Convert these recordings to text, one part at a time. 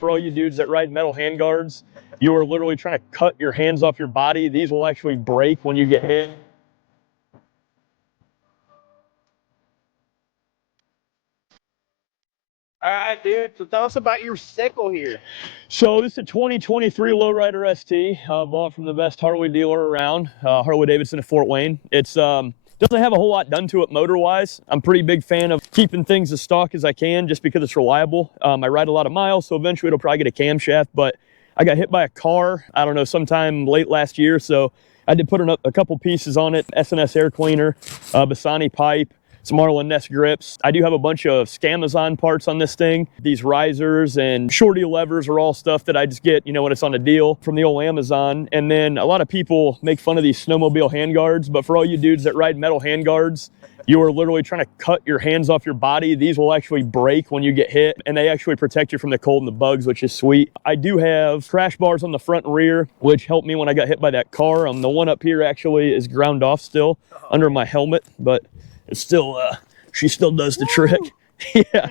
For all you dudes that ride metal handguards, you are literally trying to cut your hands off your body. These will actually break when you get hit. All right, dude. So tell us about your sickle here. So this is a 2023 Lowrider ST, bought from the best Harley dealer around, Harley Davidson of Fort Wayne. It's doesn't have a whole lot done to it motor-wise. I'm a pretty big fan of keeping things as stock as I can, just because it's reliable. I ride a lot of miles, so eventually it'll probably get a camshaft. But I got hit by a car, I don't know, sometime late last year, so I did put a couple pieces on it: S&S air cleaner, Bassani pipe, some Marlin Ness grips. I do have a bunch of Scamazon parts on this thing. These risers and shorty levers are all stuff that I just get, you know, when it's on a deal from the old Amazon. And then a lot of people make fun of these snowmobile handguards, but for all you dudes that ride metal handguards, you are literally trying to cut your hands off your body. These will actually break when you get hit, and they actually protect you from the cold and the bugs, which is sweet. I do have crash bars on the front and rear, which helped me when I got hit by that car. The one up here actually is ground off still under my helmet, but it's still, she still does the trick. Yeah.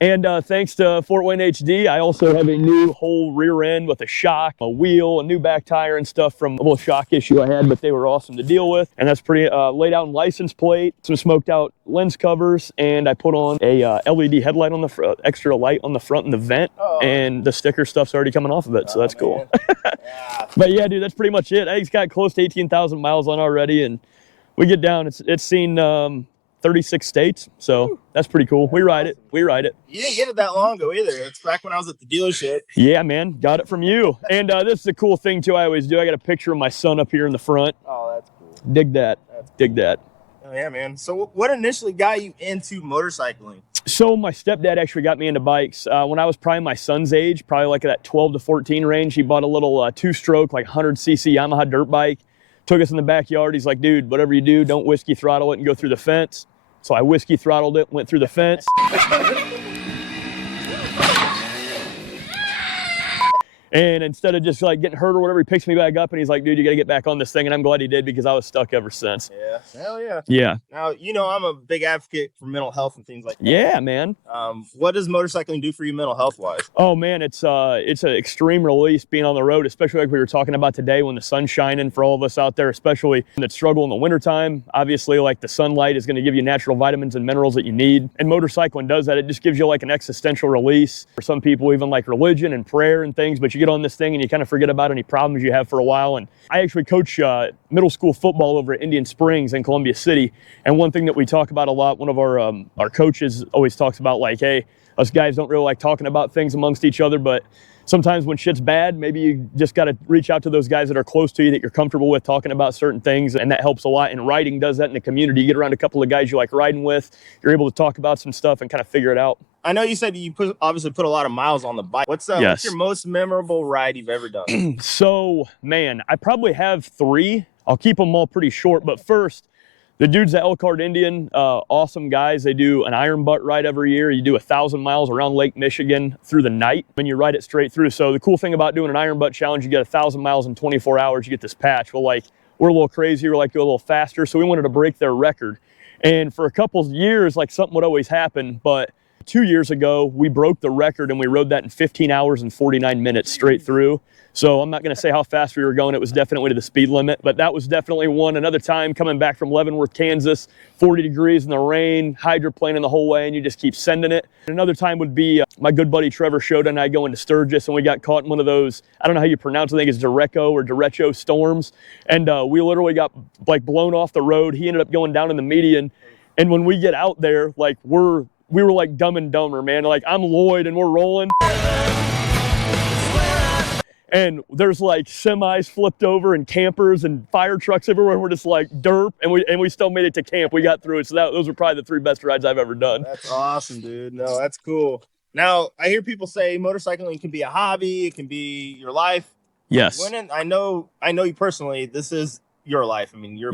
And thanks to Fort Wayne HD, I also have a new whole rear end with a shock, a wheel, a new back tire and stuff from a little shock issue I had, but they were awesome to deal with. And that's pretty laid out license plate, some smoked out lens covers, and I put on a LED headlight on the front, extra light on the front and the vent, and the sticker stuff's already coming off of it, so that's cool. Yeah. But yeah, dude, that's pretty much it. I think it's got close to 18,000 miles on already, and we get down, it's seen 36 states, so that's pretty cool. We ride it. We ride it. You didn't get it that long ago either. It's back when I was at the dealership. Yeah, man, got it from you. And this is a cool thing too I always do. I got a picture of my son up here in the front. Oh, that's cool. Dig that. Dig that. Oh, yeah, man. So what initially got you into motorcycling? So my stepdad actually got me into bikes. When I was probably my son's age, probably like that 12 to 14 range, he bought a little two-stroke, like 100cc Yamaha dirt bike. Took us in the backyard. He's like, dude, whatever you do, don't whiskey throttle it and go through the fence. So I whiskey throttled it, went through the fence. And instead of just like getting hurt or whatever, he picks me back up and he's like, dude, you got to get back on this thing. And I'm glad he did, because I was stuck ever since. Yeah. Hell yeah. Yeah. Now, you know, I'm a big advocate for mental health and things like that. Yeah, man. What does motorcycling do for you mental health wise? Oh man, it's an extreme release being on the road, especially like we were talking about today when the sun's shining for all of us out there, especially that struggle in the wintertime. Obviously, like the sunlight is going to give you natural vitamins and minerals that you need. And motorcycling does that. It just gives you like an existential release. For some people, even like religion and prayer and things, but you get on this thing and you kind of forget about any problems you have for a while. And I actually coach middle school football over at Indian Springs in Columbia City. And one thing that we talk about a lot, one of our coaches always talks about, like, hey, us guys don't really like talking about things amongst each other, but sometimes when shit's bad, maybe you just got to reach out to those guys that are close to you, that you're comfortable with talking about certain things, and that helps a lot. And riding does that in the community. You get around a couple of guys you like riding with, you're able to talk about some stuff and kind of figure it out. I know you said you obviously put a lot of miles on the bike. What's your most memorable ride you've ever done? So, man, I probably have 3. I'll keep them all pretty short, but first, the dudes at Elkhart Indian, awesome guys. They do an iron butt ride every year. You do 1,000 miles around Lake Michigan through the night, and you ride it straight through. So the cool thing about doing an iron butt challenge, you get 1,000 miles in 24 hours, you get this patch. Well, like, we're a little crazy, we're like, go a little faster, so we wanted to break their record. And for a couple of years, like, something would always happen, but 2 years ago, we broke the record and we rode that in 15 hours and 49 minutes straight through. So I'm not going to say how fast we were going. It was definitely to the speed limit, but that was definitely one. Another time coming back from Leavenworth, Kansas, 40 degrees in the rain, hydroplaning the whole way, and you just keep sending it. Another time would be my good buddy Trevor Shoda and I going to Sturgis, and we got caught in one of those, I don't know how you pronounce it, I think it's derecho storms. And we literally got like blown off the road. He ended up going down in the median. And when we get out there, like we were like Dumb and Dumber, man. Like, I'm Lloyd and we're rolling. And there's like semis flipped over and campers and fire trucks everywhere. We're just like derp, and we still made it to camp. We got through it. So those were probably the 3 best rides I've ever done. That's awesome, dude. No, that's cool. Now, I hear people say motorcycling can be a hobby. It can be your life. Yes. I know you personally. This is your life. I mean, you're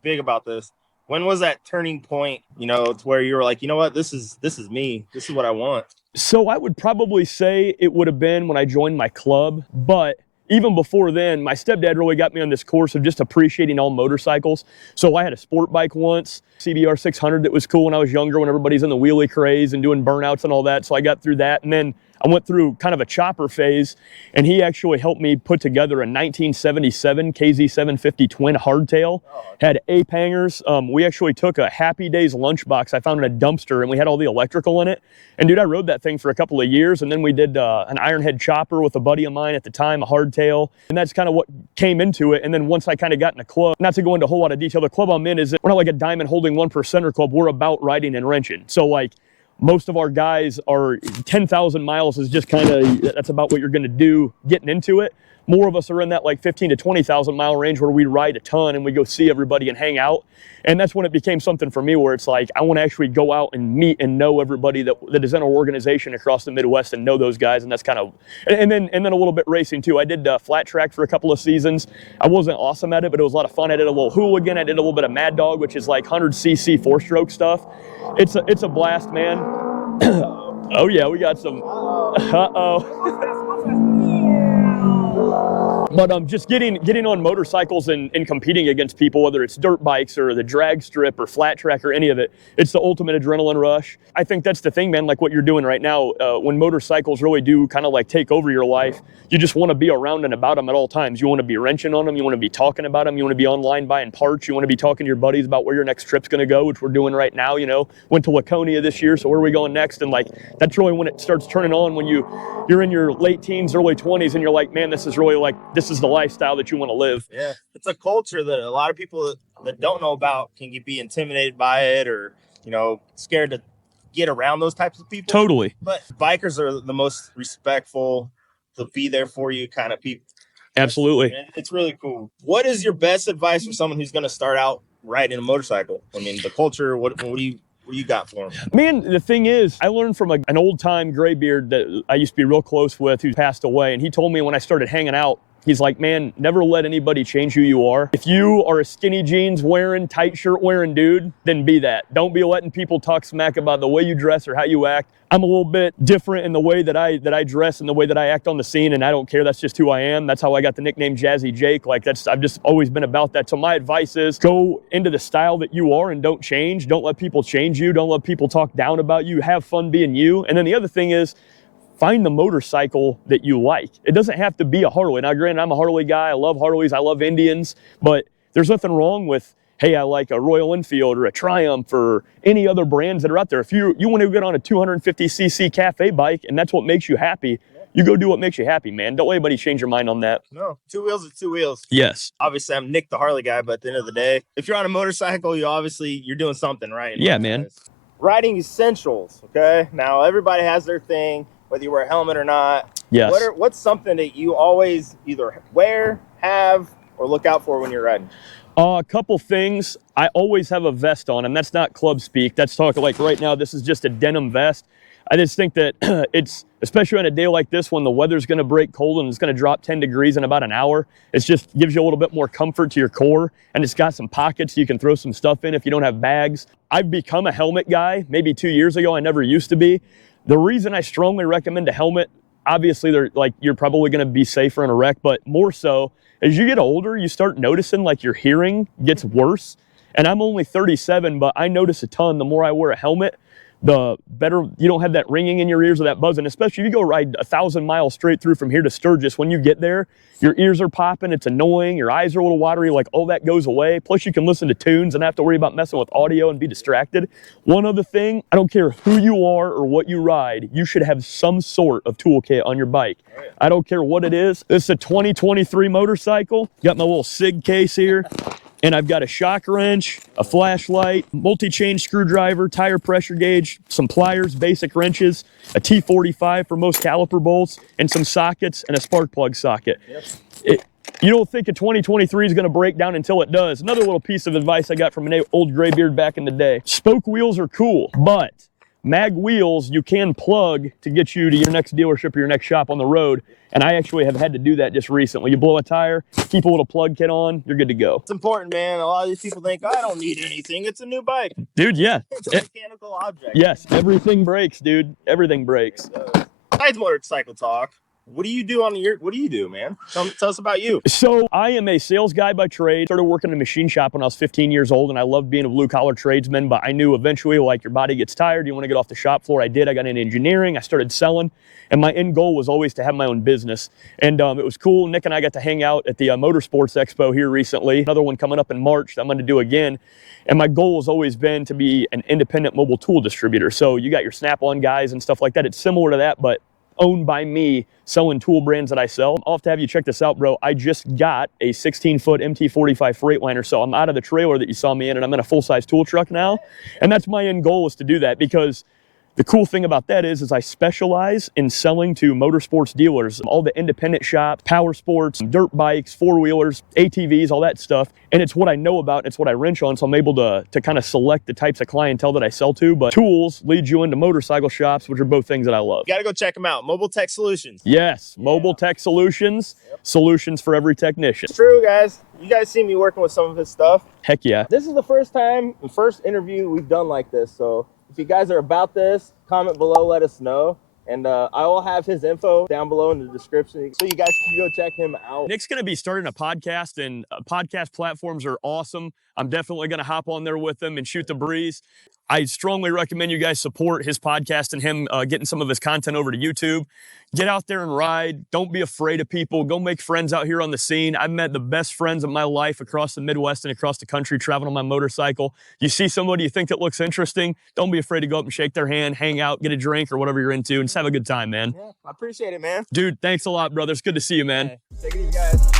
big about this. When was that turning point, you know, to where you were like, you know what, this is me. This is what I want. So I would probably say it would have been when I joined my club, but even before then, my stepdad really got me on this course of just appreciating all motorcycles. So I had a sport bike once, CBR 600, that was cool when I was younger, when everybody's in the wheelie craze and doing burnouts and all that. So I got through that. And then I went through kind of a chopper phase, and he actually helped me put together a 1977 KZ750 twin hardtail. Had ape hangers. We actually took a Happy Days lunchbox I found in a dumpster, and we had all the electrical in it. And dude, I rode that thing for a couple of years, and then we did an Ironhead chopper with a buddy of mine at the time, a hardtail, and that's kind of what came into it. And then once I kind of got in the club, not to go into a whole lot of detail, the club I'm in is, we're not like a diamond holding 1%er club. We're about riding and wrenching. So like, most of our guys are 10,000 miles is just kind of, that's about what you're going to do getting into it. More of us are in that like 15 to 20,000 mile range where we ride a ton and we go see everybody and hang out. And that's when it became something for me where it's like, I want to actually go out and meet and know everybody that is in our organization across the Midwest and know those guys. And that's kind of, and then a little bit racing too. I did flat track for a couple of seasons. I wasn't awesome at it, but it was a lot of fun. I did a little hooligan. I did a little bit of Mad Dog, which is like 100cc 4-stroke stuff. It's a blast, man. Oh yeah, we got some, But just getting on motorcycles and competing against people, whether it's dirt bikes or the drag strip or flat track or any of it, it's the ultimate adrenaline rush. I think that's the thing, man, like what you're doing right now, when motorcycles really do kind of like take over your life, you just want to be around and about them at all times. You want to be wrenching on them, you want to be talking about them, you want to be online buying parts, you want to be talking to your buddies about where your next trip's going to go, which we're doing right now, you know. Went to Laconia this year, so where are we going next? And like, that's really when it starts turning on, when you're in your late teens, early 20s, and you're like, man, this is really like, this is the lifestyle that you want to live. Yeah, it's a culture that a lot of people that don't know about can be intimidated by it, or, you know, scared to get around those types of people. Totally. But bikers are the most respectful, to be there for you kind of people. Absolutely. It's really cool. What is your best advice for someone who's going to start out riding a motorcycle? I mean, the culture, what do you got for them? Man, the thing is, I learned from an old time graybeard that I used to be real close with, who passed away. And he told me when I started hanging out, he's like, man, never let anybody change who you are. If you are a skinny jeans wearing, tight shirt wearing dude, then be that. Don't be letting people talk smack about the way you dress or how you act. I'm a little bit different in the way that I dress and the way that I act on the scene, and I don't care. That's just who I am. That's how I got the nickname Jazzy Jake. Like, I've just always been about that. So my advice is, go into the style that you are and don't change. Don't let people change you. Don't let people talk down about you. Have fun being you. And then the other thing is, find the motorcycle that you like. It doesn't have to be a Harley. Now, granted, I'm a Harley guy. I love Harleys. I love Indians. But there's nothing wrong with, hey, I like a Royal Enfield or a Triumph or any other brands that are out there. If you want to get on a 250cc cafe bike and that's what makes you happy, you go do what makes you happy, man. Don't let anybody change your mind on that. No, two wheels is two wheels. Yes. Obviously, I'm Nick the Harley guy, but at the end of the day, if you're on a motorcycle, you're doing something right. Yeah, man. Riding essentials, okay? Now, everybody has their thing, whether you wear a helmet or not. Yes. What's something that you always either wear, have, or look out for when you're riding? A couple things. I always have a vest on, and that's not club speak. That's talking like right now, this is just a denim vest. I just think that it's, especially on a day like this when the weather's going to break cold and it's going to drop 10 degrees in about an hour, it just gives you a little bit more comfort to your core, and it's got some pockets so you can throw some stuff in if you don't have bags. I've become a helmet guy maybe 2 years ago. I never used to be. The reason I strongly recommend a helmet, obviously you're probably going to be safer in a wreck, but more so, as you get older, you start noticing like your hearing gets worse. And I'm only 37, but I notice a ton. The more I wear a helmet, the better. You don't have that ringing in your ears or that buzzing, especially if you go ride 1,000 miles straight through from here to Sturgis. When you get there, your ears are popping, it's annoying, your eyes are a little watery, like all that goes away. Plus you can listen to tunes and not have to worry about messing with audio and be distracted. One other thing, I don't care who you are or what you ride, you should have some sort of toolkit on your bike. I don't care what it is. This is a 2023 motorcycle. Got my little SIG case here. And I've got a shock wrench, a flashlight, multi-chain screwdriver, tire pressure gauge, some pliers, basic wrenches, a T45 for most caliper bolts, and some sockets and a spark plug socket. Yep. You don't think a 2023 is going to break down until it does. Another little piece of advice I got from an old graybeard back in the day. Spoke wheels are cool, but mag wheels you can plug to get you to your next dealership or your next shop on the road. And I actually have had to do that just recently. You blow a tire, keep a little plug kit on, you're good to go. It's important, man. A lot of these people think, I don't need anything. It's a new bike. Dude, yeah. It's a mechanical object. Yes, everything breaks, dude. Everything breaks. Besides Motorcycle Talk, What do you do what do you do, man? Tell us about you. So I am a sales guy by trade. Started working in a machine shop when I was 15 years old, and I loved being a blue collar tradesman, but I knew eventually, like, your body gets tired, you want to get off the shop floor. I did. I got into engineering. I started selling, and my end goal was always to have my own business. And it was cool. Nick and I got to hang out at the Motorsports Expo here recently. Another one coming up in March that I'm going to do again. And my goal has always been to be an independent mobile tool distributor. So you got your Snap-on guys and stuff like that. It's similar to that, but owned by me, selling tool brands that I sell. I'll have to have you check this out, bro. I just got a 16-foot MT45 Freightliner, so I'm out of the trailer that you saw me in, and I'm in a full-size tool truck now. And that's my end goal, is to do that, because the cool thing about that is I specialize in selling to motorsports dealers, all the independent shops, power sports, dirt bikes, four-wheelers, ATVs, all that stuff. And it's what I know about, it's what I wrench on, so I'm able to kind of select the types of clientele that I sell to. But tools lead you into motorcycle shops, which are both things that I love. You gotta go check them out. Mobile Tech Solutions. Yes, Mobile Tech Solutions. Yep. Solutions for every technician. It's true, guys. You guys see me working with some of his stuff. Heck yeah. This is the first interview we've done like this, so if you guys are about this, comment below, let us know. And I will have his info down below in the description, so you guys can go check him out. Nick's going to be starting a podcast, and podcast platforms are awesome. I'm definitely going to hop on there with him and shoot the breeze. I strongly recommend you guys support his podcast and him getting some of his content over to YouTube. Get out there and ride. Don't be afraid of people. Go make friends out here on the scene. I've met the best friends of my life across the Midwest and across the country traveling on my motorcycle. You see somebody you think that looks interesting, don't be afraid to go up and shake their hand, hang out, get a drink or whatever you're into, and just have a good time, man. Yeah, I appreciate it, man. Dude, thanks a lot, brother. It's good to see you, man. Hey, take it easy, guys.